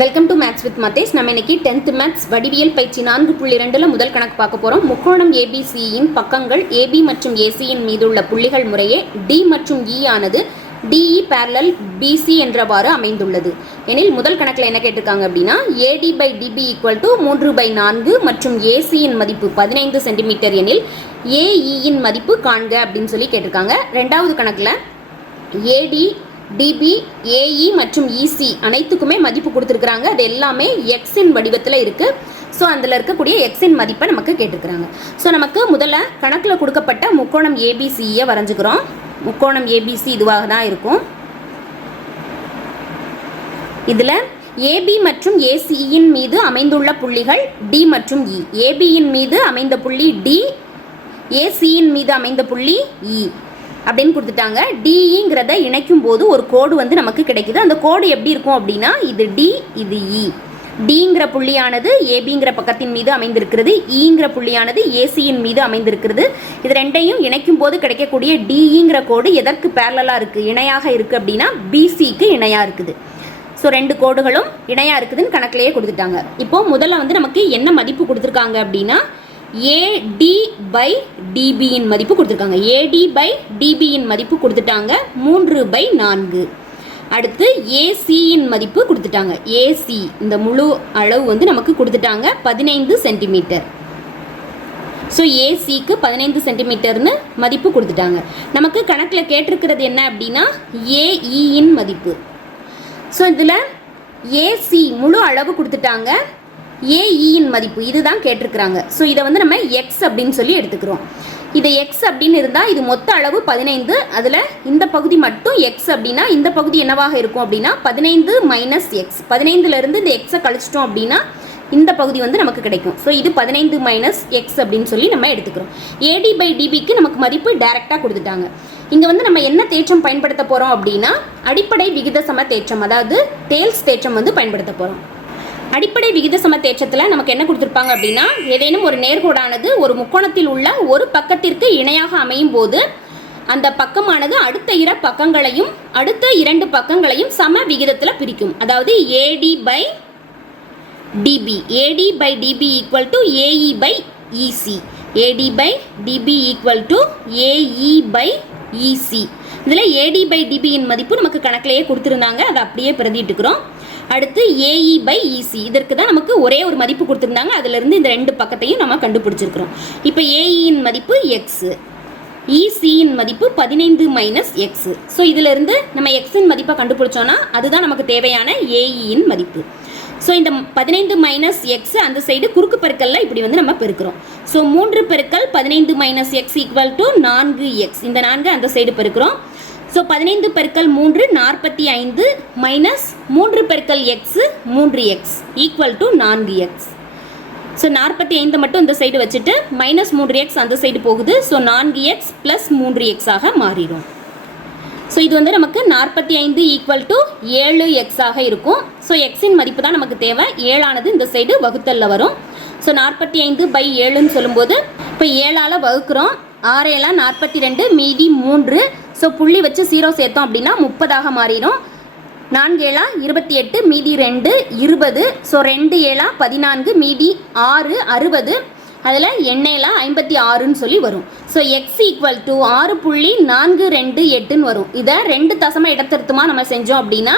Welcome to maths with Mathes நம்ம இன்னைக்கு tenth maths வடிவியல் பயிற்சி நான்கு புள்ளி ரெண்டில் முதல் கணக்கு பார்க்க போகிறோம் முக்கோணம் ஏபிசியின் பக்கங்கள் ஏபி மற்றும் ஏசியின் மீதுள்ள புள்ளிகள் முறையே டி மற்றும் இ ஆனது டிஇ பேரலல் பிசி என்றவாறு அமைந்துள்ளது. எனில் முதல் கணக்கில் என்ன கேட்டிருக்காங்க அப்படின்னா AD by DB equal to மூன்று பை நான்கு மற்றும் ஏசியின் மதிப்பு பதினைந்து சென்டிமீட்டர் எனில் ஏஇயின் மதிப்பு காண்க அப்படின்னு சொல்லி கேட்டிருக்காங்க. ரெண்டாவது கணக்கில் ஏடி டிபி ஏஇ மற்றும் இசி அனைத்துக்குமே மதிப்பு கொடுத்துருக்குறாங்க. அது எல்லாமே எக்ஸின் வடிவத்தில் இருக்குது ஸோ அதில் இருக்கக்கூடிய எக்ஸின் மதிப்பை நமக்கு கேட்டிருக்கிறாங்க. ஸோ நமக்கு முதல்ல கணக்கில் கொடுக்கப்பட்ட முக்கோணம் ஏபிசியை வரைஞ்சிக்கிறோம். முக்கோணம் ஏபிசி இதுவாக தான் இருக்கும். இதில் ஏபி மற்றும் ஏசியின் மீது அமைந்துள்ள புள்ளிகள் டி மற்றும் e. இ ஏபியின் மீது அமைந்த புள்ளி டி ஏசியின் மீது அமைந்த புள்ளி இ அப்படின்னு கொடுத்துட்டாங்க. டிஇங்கிறத இணைக்கும் போது ஒரு கோடு வந்து நமக்கு கிடைக்குது. அந்த கோடு எப்படி இருக்கும் அப்படின்னா இது டி இது e. இ டிங்கிற புள்ளியானது ஏபிங்கிற பக்கத்தின் மீது அமைந்திருக்கிறது. E ஈங்கிற புள்ளியானது ஏசியின் மீது அமைந்திருக்கிறது. இது ரெண்டையும் இணைக்கும் போது கிடைக்கக்கூடிய டிஇங்கிற e கோடு எதற்கு பேரலாக இருக்குது இணையாக இருக்குது அப்படின்னா பிசிக்கு இணையாக இருக்குது. ஸோ ரெண்டு கோடுகளும் இணையாக இருக்குதுன்னு கணக்கிலேயே கொடுத்துட்டாங்க. இப்போது முதல்ல வந்து நமக்கு என்ன மதிப்பு கொடுத்துருக்காங்க அப்படின்னா ஏடி பை டிபியின் மதிப்பு கொடுத்துருக்காங்க. ஏடி பை டிபியின் மதிப்பு கொடுத்துட்டாங்க. மூன்று பை நான்கு. அடுத்து ஏசியின் மதிப்பு கொடுத்துட்டாங்க. ஏசி இந்த முழு அளவு வந்து நமக்கு கொடுத்துட்டாங்க. பதினைந்து சென்டிமீட்டர். ஸோ ஏசிக்கு பதினைந்து சென்டிமீட்டர்னு மதிப்பு கொடுத்துட்டாங்க. நமக்கு கணக்கில் கேட்டிருக்கிறது என்ன அப்படின்னா ஏஇயின் மதிப்பு. ஸோ இதில் ஏசி முழு அளவு கொடுத்துட்டாங்க. ஏஇயின் மதிப்பு இதுதான் கேட்டிருக்கிறாங்க. ஸோ இதை வந்து நம்ம எக்ஸ் அப்படின்னு சொல்லி எடுத்துக்கிறோம். இது எக்ஸ் அப்படின்னு இருந்தால் இது மொத்த அளவு பதினைந்து. அதில் இந்த பகுதி மட்டும் எக்ஸ் அப்படின்னா இந்த பகுதி என்னவாக இருக்கும் அப்படின்னா பதினைந்து மைனஸ் எக்ஸ் பதினைந்துலேருந்து இந்த எக்ஸை கழிச்சிட்டோம் அப்படின்னா இந்த பகுதி வந்து நமக்கு கிடைக்கும். ஸோ இது பதினைந்து மைனஸ் எக்ஸ் அப்படின்னு சொல்லி நம்ம எடுத்துக்கிறோம். ஏடி பை டிபிக்கு நமக்கு மதிப்பு டைரெக்டாக கொடுத்துட்டாங்க. இங்கே வந்து நம்ம என்ன தேற்றம் பயன்படுத்த போகிறோம் அப்படின்னா அடிப்படை விகித சம தேற்றம் அதாவது டேல்ஸ் தேற்றம் வந்து பயன்படுத்த போகிறோம் அடிப்படை விகித சமத்தேற்றத்தில் நமக்கு என்ன கொடுத்துருப்பாங்க அப்படின்னா ஏதேனும் ஒரு நேர்கோடானது ஒரு முக்கோணத்தில் உள்ள ஒரு பக்கத்திற்கு இணையாக அமையும் போது அந்த பக்கமானது அடுத்த இரு பக்கங்களையும் அடுத்த இரண்டு பக்கங்களையும் சம விகிதத்தில் பிரிக்கும். அதாவது AD by DB AD by DB equal to AE by EC AD by DB equal to AE by EC இதில் ஏடி பை டிபியின் மதிப்பு நமக்கு கணக்கிலேயே கொடுத்துருந்தாங்க. அதை அப்படியே பிரதிட்டுக்கிறோம் அடுத்து ஏஇ பை இசி இதற்கு தான் நமக்கு ஒரே ஒரு மதிப்பு கொடுத்துருந்தாங்க. அதிலிருந்து இந்த ரெண்டு பக்கத்தையும் நம்ம கண்டுபிடிச்சிருக்கிறோம். இப்போ ஏஇயின் மதிப்பு எக்ஸு இசியின் மதிப்பு பதினைந்து மைனஸ் எக்ஸ் ஸோ இதிலிருந்து நம்ம எக்ஸின் மதிப்பை கண்டுபிடிச்சோன்னா அதுதான் நமக்கு தேவையான ஏஇயின் மதிப்பு. ஸோ இந்த பதினைந்து மைனஸ் எக்ஸ் அந்த சைடு குறுக்கு பெருக்கல்ல இப்படி வந்து நம்ம பெருக்கிறோம். ஸோ மூன்று பெருக்கல் பதினைந்து மைனஸ் எக்ஸ் ஈக்குவல் டு நான்கு எக்ஸ் இந்த நான்கு அந்த சைடு பெருக்கிறோம். ஸோ பதினைந்து பெருக்கல் மூன்று நாற்பத்தி ஐந்து மைனஸ் மூன்று பெருக்கல் எக்ஸு மூன்று எக்ஸ் ஈக்குவல் டு நான்கு எக்ஸ் ஸோ நாற்பத்தி ஐந்து மட்டும் இந்த சைடு வச்சுட்டு மைனஸ் மூன்று எக்ஸ் அந்த சைடு போகுது. ஸோ நான்கு எக்ஸ் ப்ளஸ் மூன்று எக்ஸாக மாறிடும். ஸோ இது வந்து நமக்கு நாற்பத்தி ஐந்து ஈக்குவல் டு ஏழு எக்ஸாக இருக்கும். ஸோ எக்ஸின் மதிப்பு தான் நமக்கு தேவை. ஏழானது இந்த சைடு வகுத்தலில் வரும். ஸோ நாற்பத்தி ஐந்து பை ஏழுன்னு சொல்லும்போது இப்போ ஏழால் வகுக்கிறோம். ஆறேழா நாற்பத்தி ரெண்டு மீதி மூன்று. ஸோ புள்ளி வச்சு ஜீரோ சேர்த்தோம் அப்படின்னா முப்பதாக மாறிடும். நான்கு ஏழா இருபத்தி எட்டு மீதி ரெண்டு இருபது. ஸோ ரெண்டு ஏழா பதினான்கு மீதி ஆறு அறுபது. அதில் எண்ணெயெல்லாம் ஐம்பத்தி ஆறுன்னு சொல்லி வரும். ஸோ எக்ஸ் ஈக்குவல் டு ஆறு புள்ளி நான்கு ரெண்டு எட்டுன்னு வரும். இதை ரெண்டு தசம இடத்திருத்தமாக நம்ம செஞ்சோம் அப்படின்னா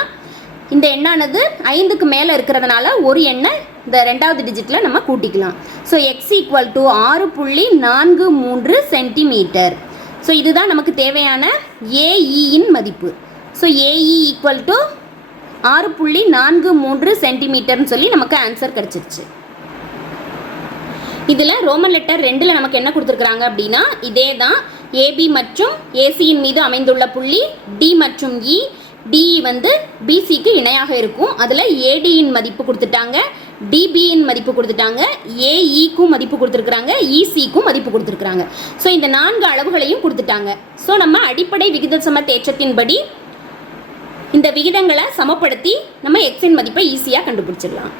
இந்த எண்ணானது ஐந்துக்கு மேலே இருக்கிறதுனால ஒரு எண்ணை இந்த ரெண்டாவது டிஜிட்டில் நம்ம கூட்டிக்கலாம். ஸோ எக்ஸ் ஈக்குவல் டு ஆறு புள்ளி நான்கு மூன்று சென்டிமீட்டர் ஸோ இதுதான் நமக்கு தேவையான ஏஇயின் மதிப்பு. ஸோ ஏஇ ஈக்குவல் டு ஆறு புள்ளி நான்கு மூன்று சென்டிமீட்டர்னு சொல்லி நமக்கு ஆன்சர் கிடச்சிருச்சு. இதில் ரோமன் லெட்டர் ரெண்டில் நமக்கு என்ன கொடுத்துருக்குறாங்க அப்படின்னா இதே தான் ஏபி மற்றும் ஏசியின் மீது அமைந்துள்ள புள்ளி டி மற்றும் e. இ டிஇ வந்து பிசிக்கு இணையாக இருக்கும். அதில் ஏடியின் மதிப்பு கொடுத்துட்டாங்க. டிபியின் மதிப்பு கொடுத்துட்டாங்க ஏஇக்கும் e மதிப்பு கொடுத்துருக்குறாங்க இசிக்கும் e, மதிப்பு கொடுத்துருக்குறாங்க. ஸோ இந்த நான்கு அளவுகளையும் கொடுத்துட்டாங்க. ஸோ நம்ம அடிப்படை விகித சம தேற்றத்தின்படி இந்த விகிதங்களை சமப்படுத்தி நம்ம எக்ஸின் மதிப்பை ஈஸியாக கண்டுபிடிச்சிடலாம்.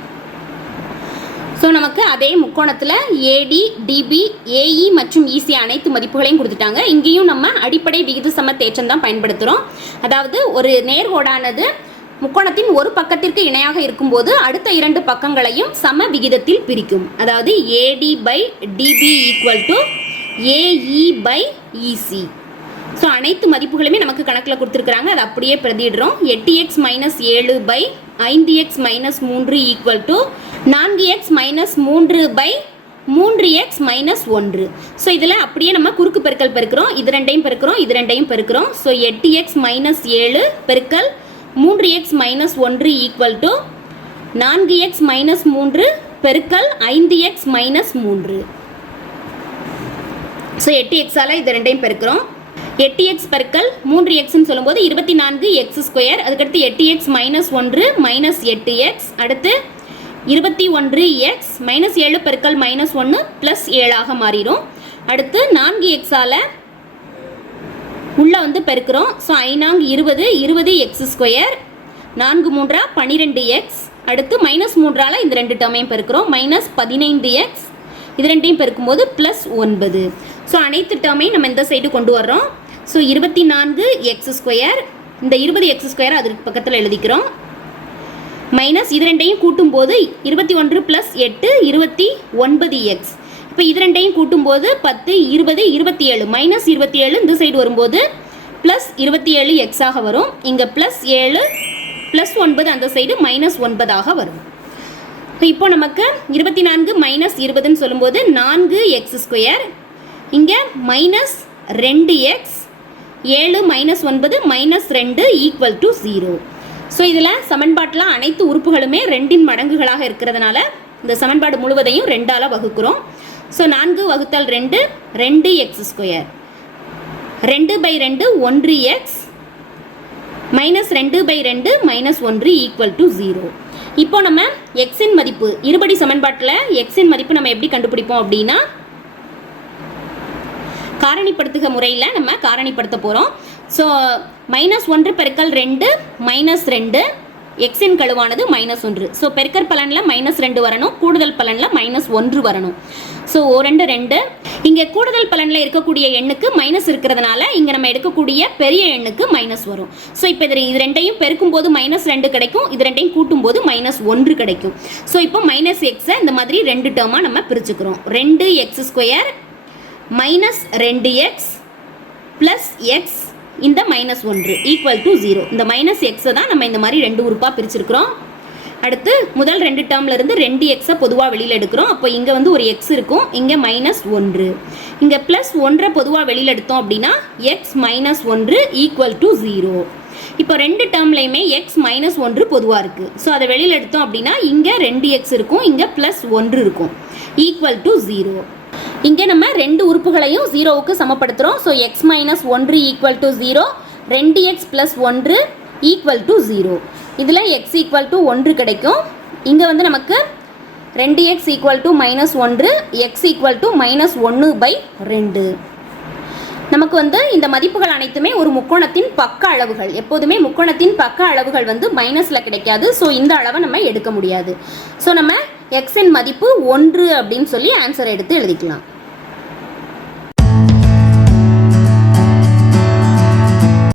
ஸோ நமக்கு அதே முக்கோணத்தில் ஏடி டிபி ஏஇ e மற்றும் இசி அனைத்து மதிப்புகளையும் கொடுத்துட்டாங்க. இங்கேயும் நம்ம அடிப்படை விகித சம தேற்றம் தான் பயன்படுத்துகிறோம் அதாவது ஒரு நேர்கோடானது முக்கோணத்தின் ஒரு பக்கத்திற்கு இணையாக இருக்கும்போது அடுத்த இரண்டு பக்கங்களையும் சம விகிதத்தில் பிரிக்கும். அதாவது AD by DB equal to AE by EC so அனைத்து மதிப்புகளுமே நமக்கு கணக்கில் கொடுத்துருக்குறாங்க. அதை அப்படியே பிரதிடுறோம் எட்டு எக்ஸ் மைனஸ் ஏழு பை ஐந்து எக்ஸ் மைனஸ் மூன்று ஈக்குவல் டு நான்கு எக்ஸ் மைனஸ் மூன்று பை மூன்று எக்ஸ் மைனஸ் ஒன்று. ஸோ இதில் அப்படியே நம்ம குறுக்கு பெருக்கல் பெருக்கிறோம். இது ரெண்டையும் பெருக்கிறோம். இது ரெண்டையும் பெருக்கிறோம். ஸோ எட்டு எக்ஸ் மைனஸ் ஏழு பெருக்கல் மூன்று எக்ஸ் மைனஸ் ஒன்று ஈக்குவல் டு நான்கு எக்ஸ் மைனஸ் மூன்று பெருக்கல் ஐந்து எக்ஸ் மைனஸ் மூன்று. ஸோ எட்டு எக்ஸால் இது ரெண்டையும் பெருக்கிறோம். எட்டு எக்ஸ் பெருக்கல் மூன்று எக்ஸ்னு சொல்லும்போது இருபத்தி நான்கு எக்ஸ் ஸ்கொயர் அதுக்கடுத்து எட்டு எக்ஸ் மைனஸ் ஒன்று மைனஸ் எட்டு எக்ஸ் அடுத்து இருபத்தி ஒன்று எக்ஸ் மைனஸ் ஏழு பெருக்கல் மைனஸ் ஒன்று ப்ளஸ் ஏழாக மாறிடும். அடுத்து நான்கு எக்ஸால் உள்ளே வந்து பெருக்கிறோம். ஸோ ஐநாங் இருபது இருபது எக்ஸ் ஸ்கொயர் நான்கு மூன்றா பன்னிரெண்டு எக்ஸ் அடுத்து மைனஸ் மூன்றால் இந்த ரெண்டு டேர்மையும் பெருக்கிறோம். மைனஸ் பதினைந்து எக்ஸ் இது ரெண்டையும் பெருக்கும்போது ப்ளஸ் ஒன்பது. ஸோ அனைத்து டேர்மையும் நம்ம இந்த சைடு கொண்டு வர்றோம். ஸோ இருபத்தி நான்கு எக்ஸ் ஸ்கொயர் இந்த இருபது எக்ஸ் ஸ்கொயர் அதுக்கு பக்கத்தில் எழுதிக்கிறோம். மைனஸ் இது ரெண்டையும் கூட்டும்போது இருபத்தி ஒன்று ப்ளஸ் எட்டு இருபத்தி ஒன்பது எக்ஸ் இப்போ இது ரெண்டையும் கூட்டும்போது பத்து இருபது இருபத்தி ஏழு மைனஸ் இருபத்தி ஏழு இந்த சைடு வரும்போது ப்ளஸ் இருபத்தி ஏழு எக்ஸாக வரும். இங்கே ப்ளஸ் ஏழு ப்ளஸ் ஒன்பது அந்த சைடு மைனஸ் ஒன்பதாக வரும். இப்போ நமக்கு இருபத்தி நான்கு மைனஸ் இருபதுன்னு சொல்லும்போது நான்கு எக்ஸ் ஸ்கொயர் இங்கே மைனஸ் ரெண்டு எக்ஸ் ஏழு மைனஸ் ஒன்பது மைனஸ் ரெண்டு ஈக்குவல் டு ஜீரோ ஸோ இதில் சமன்பாட்டில் அனைத்து உறுப்புகளுமே ரெண்டின் மடங்குகளாக இருக்கிறதுனால இந்த சமன்பாடு முழுவதையும் ரெண்டால் வகுக்கிறோம். ஸோ நான்கு வகுத்தல் ரெண்டு ரெண்டு எக்ஸ் ஸ்கொயர் ரெண்டு பை ரெண்டு ஒன்று எக்ஸ் மைனஸ் ரெண்டு பை ரெண்டு மைனஸ் ஒன்று ஈக்குவல் டு ஜீரோ இப்போ நம்ம எக்ஸின் மதிப்பு இருபடி சமன்பாட்டில் எக்ஸின் மதிப்பு நம்ம எப்படி கண்டுபிடிப்போம் அப்படின்னா காரணிப்படுத்துக முறையில் நம்ம காரணிப்படுத்த போகிறோம் ஸோ மைனஸ் ஒன்று பெருக்கல் ரெண்டு மைனஸ் ரெண்டு எக்ஸின் கழுவானது மைனஸ் ஒன்று. ஸோ பெருக்கற் பலனில் மைனஸ் ரெண்டு வரணும் கூடுதல் பலனில் மைனஸ் ஒன்று வரணும். ஸோ ஓ ரெண்டு ரெண்டு. இங்கே கூடுதல் பலனில் இருக்கக்கூடிய எண்ணுக்கு மைனஸ் இருக்கிறதுனால இங்கே நம்ம எடுக்கக்கூடிய பெரிய எண்ணுக்கு மைனஸ் வரும். ஸோ இப்போ இது இது ரெண்டையும் பெருக்கும்போது மைனஸ் ரெண்டு கிடைக்கும் இது ரெண்டையும் கூட்டும்போது மைனஸ் ஒன்று கிடைக்கும். ஸோ இப்போ மைனஸ் எக்ஸை இந்த மாதிரி ரெண்டு டேர்மாக நம்ம பிரிச்சுக்கிறோம். ரெண்டு எக்ஸ் ஸ்கொயர் மைனஸ் ரெண்டு எக்ஸ் ப்ளஸ் எக்ஸ் இந்த மைனஸ் ஒன்று ஈக்குவல் டு ஜீரோ இந்த மைனஸ் எக்ஸை தான் நம்ம இந்த மாதிரி ரெண்டு உறுப்பாக பிரிச்சிருக்கிறோம். அடுத்து முதல் ரெண்டு டேர்ம்ல இருந்து ரெண்டு எக்ஸை பொதுவாக வெளியில் எடுக்கிறோம். அப்போ இங்கே வந்து ஒரு எக்ஸ் இருக்கும். இங்கே மைனஸ் ஒன்று. இங்கே ப்ளஸ் ஒன்றை பொதுவாக வெளியில் எடுத்தோம் அப்படின்னா எக்ஸ் மைனஸ் ஒன்று ஈக்குவல் டு ஜீரோ இப்போ ரெண்டு டேர்ம்லையுமே எக்ஸ் மைனஸ் ஒன்று பொதுவாக இருக்குது ஸோ அதை வெளியில் எடுத்தோம் அப்படின்னா இங்கே ரெண்டு எக்ஸ் இருக்கும். இங்கே ப்ளஸ் ஒன்று இருக்கும். ஈக்குவல் டு ஜீரோ இங்கே நம்ம ரெண்டு உறுப்புகளையும் ஜீரோவுக்கு சமப்படுத்துகிறோம் ஸோ எக்ஸ் மைனஸ் ஒன்று ஈக்குவல் டு ஜீரோ ரெண்டு எக்ஸ் ப்ளஸ் ஒன்று ஈக்குவல் டு ஜீரோ இதில் எக்ஸ் ஈக்குவல் டு ஒன்று கிடைக்கும். இங்கே வந்து நமக்கு ரெண்டு எக்ஸ் ஈக்குவல் டு மைனஸ் ஒன்று எக்ஸ் ஈக்குவல் டு மைனஸ் ஒன்று பை ரெண்டு. நமக்கு வந்து இந்த மதிப்புகள் அனைத்துமே ஒரு முக்கோணத்தின் பக்க அளவுகள். எப்போதுமே முக்கோணத்தின் பக்க அளவுகள் வந்து மைனஸில் கிடைக்காது. ஸோ இந்த அளவை நம்ம எடுக்க முடியாது. ஸோ நம்ம எக்ஸின் மதிப்பு ஒன்று அப்படின்னு சொல்லி ஆன்சர் எடுத்து எழுதிக்கலாம்.